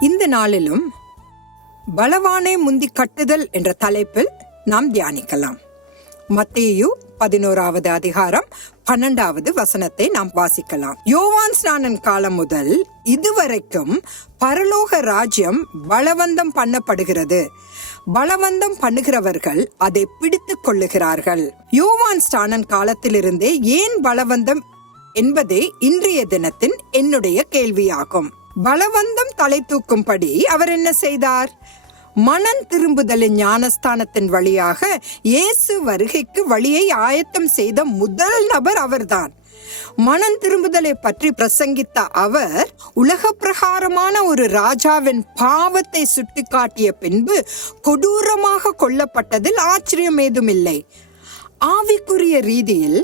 இந்த நாளிலும் பலவானே முந்தி கட்டுதல் என்ற தலைப்பில் நாம் தியானிக்கலாம். மத்தேயு பதினோராவது அதிகாரம் பன்னெண்டாவது வசனத்தை நாம் வாசிக்கலாம். யோவான் ஸ்நானன் காலம் முதல் இதுவரைக்கும் பரலோக ராஜ்யம் பலவந்தம் பண்ணப்படுகிறது. பலவந்தம் பண்ணுகிறவர்கள் அதை பிடித்து கொள்ளுகிறார்கள். யோவான் ஸ்டானன் காலத்திலிருந்தே ஏன் பலவந்தம் என்பதே இன்றைய தினத்தின் என்னுடைய கேள்வியாகும். பலவந்தம் தலை தூக்கும்படி அவர் என்ன செய்தார்? மனம் திரும்புதலின் ஞானஸ்தானத்தின் வழியாக இயேசு வருகைக்கு வழியை ஆயத்தம் செய்த முதல் நபர் அவர்தான். மனம் திரும்புதலை பற்றி பிரசங்கித்த அவர் உலக பிரகாரமான ஒரு ராஜாவின் பாவத்தை சுட்டிக்காட்டிய பின்பு கொடூரமாக கொல்லப்பட்டதில் ஆச்சரியம் ஏதுமில்லை. ஆவிக்குரிய ரீதியில்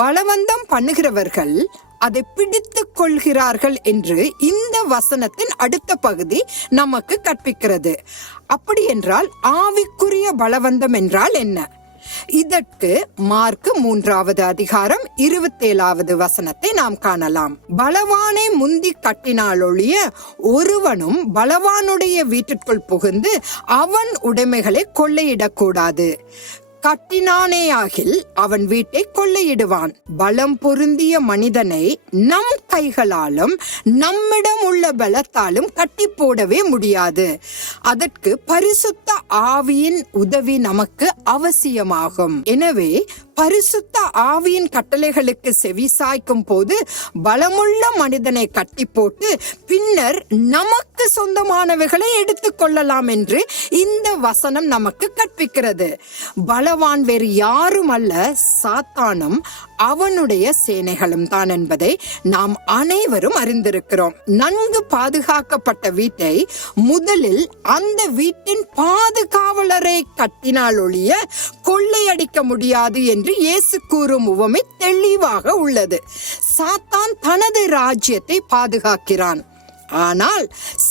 பலவந்தம் பண்ணுகிறவர்கள் அதை பிடித்துக் கொள்கிறார்கள் என்று இந்த வசனத்தின் அடுத்த பகுதி நமக்கு கற்பிக்கிறது. அப்படி என்றால் ஆவிக்குரிய பலவந்தம் என்றால் என்ன? இதற்கு மார்க் மூன்றாவது அதிகாரம் இருபத்தேழாவது வசனத்தை நாம் காணலாம். பலவானை முந்தி கட்டினாலொழிய ஒருவனும் பலவானுடைய வீட்டிற்குள் புகுந்து அவன் உடைமைகளை கொள்ளையிடக்கூடாது. கட்டினானேயாகில் அவன் வீட்டை கொள்ளையிடுவான். பலம் பொருந்திய மனிதனை நம் கைகளாலும் நம்மிடம் உள்ள பலத்தாலும் கட்டி போடவே முடியாது. அதற்கு பரிசுத்த ஆவியின் உதவி நமக்கு அவசியமாகும். எனவே பரிசுத்த ஆவியின் கட்டளைகளுக்கு செவி சாய்க்கும் போது பலமுள்ள மனிதனை கட்டி போட்டு பின்னர் நமக்கு சொந்தமானவைகளை எடுத்துக்கொள்ளலாம் என்று இந்த வசனம் நமக்கு கற்பிக்கிறது. பலவான் வேறு யாரும் அல்ல சாத்தானும் அவனுடைய சேனைகளும் தான் என்பதை நாம் அனைவரும் அறிந்திருக்கிறோம். நன்கு பாதுகாக்கப்பட்ட வீட்டை முதலில் அந்த வீட்டின் பாதுகாவலரை கட்டினால் ஒழிய கொள்ளையடிக்க முடியாது என்று இயேசு கூறும் உவமை தெளிவாக உள்ளது. சாத்தான் தனது ராஜ்யத்தை பாதுகாக்கிறான். ஆனால்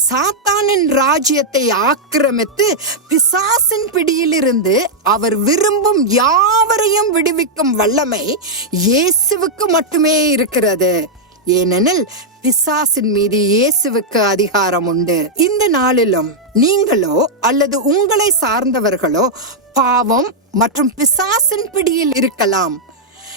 சாத்தானின் ராஜ்யத்தை ஆக்கிரமித்து பிசாசின் பிடியிலிருந்து அவர் விரும்பும் யாவரையும் விடுவிக்கும் வல்லமை இயேசுவுக்கு மட்டுமே இருக்கிறது. ஏனெனில் பிசாசின் மீது இயேசுவுக்கு அதிகாரம் உண்டு. இந்த நாளிலும் நீங்களோ அல்லது உங்களை சார்ந்தவர்களோ பாவம் மற்றும் பிசாசின் பிடியில் இருக்கலாம்.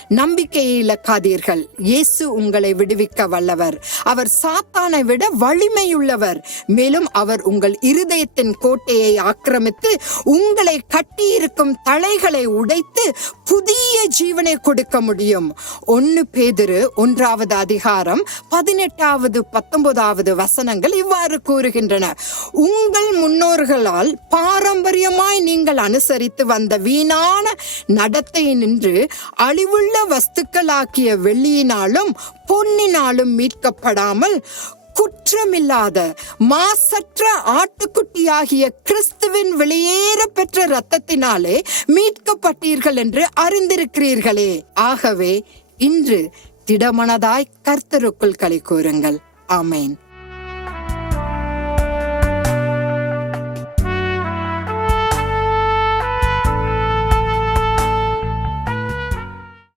நம்பிக்கையை இழக்காதீர்கள். இயேசு உங்களை விடுவிக்க வல்லவர். அவர் சாத்தானை விட வலிமையுள்ளவர். மேலும் அவர் உங்கள் இருதயத்தின் கோட்டையை ஆக்கிரமித்து உங்களை கட்டியிருக்கும் தலைகளை உடைத்து புதிய ஜீவனை கொடுக்க முடியும். ஒன்னு பேதிரு ஒன்றாவது அதிகாரம் பதினெட்டாவது பத்தொன்பதாவது வசனங்கள் இவ்வாறு கூறுகின்றன. உங்கள் முன்னோர்களால் பாரம்பரியமாய் நீங்கள் அனுசரித்து வந்த வீணான நடத்தை நின்று அழிவுள்ள வஸ்துக்களாக்கிய வெள்ளியினாலும் பொன்னினாலும் மீட்கப்படாமல் குற்றமில்லாத மாசற்ற ஆட்டுக்குட்டியாகிய கிறிஸ்துவின் வெளியேற பெற்ற இரத்தத்தினாலே மீட்கப்பட்டீர்கள் என்று அறிந்திருக்கிறீர்களே. ஆகவே இன்று திடமனதாய் கர்த்தருக்குள் களி கூறுங்கள். ஆமேன்.